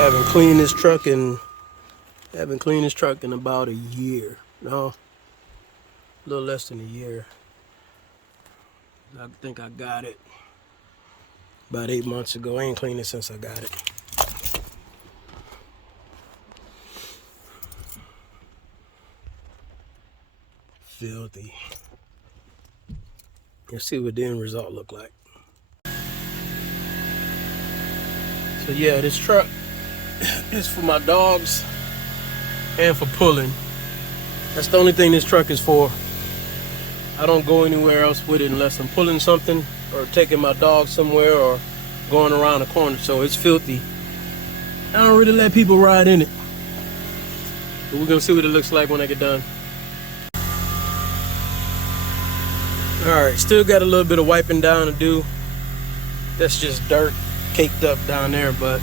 Haven't cleaned this truck in about a year. No, a little less than a year. I think I got it about 8 months ago. I ain't cleaned it since I got it. Filthy. Let's see what the end result look like. So yeah, this truck is for my dogs and for pulling. That's the only thing this truck is for. I don't go anywhere else with it unless I'm pulling something or taking my dog somewhere or going around the corner. So it's filthy. I don't really let people ride in it. But we're gonna see what it looks like when I get done. Alright, still got a little bit of wiping down to do. That's just dirt caked up down there, but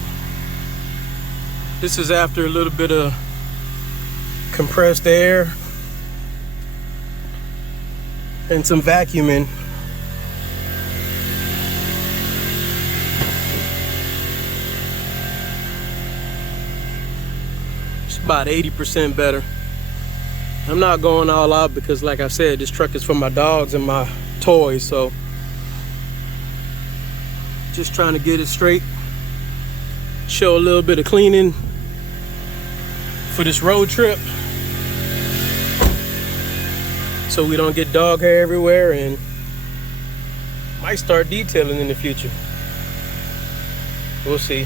this is after a little bit of compressed air and some vacuuming. It's about 80% better. I'm not going all out because, like I said, this truck is for my dogs and my toys, so just trying to get it straight. Show a little bit of cleaning for this road trip so we don't get dog hair everywhere, and might start detailing in the future. We'll see.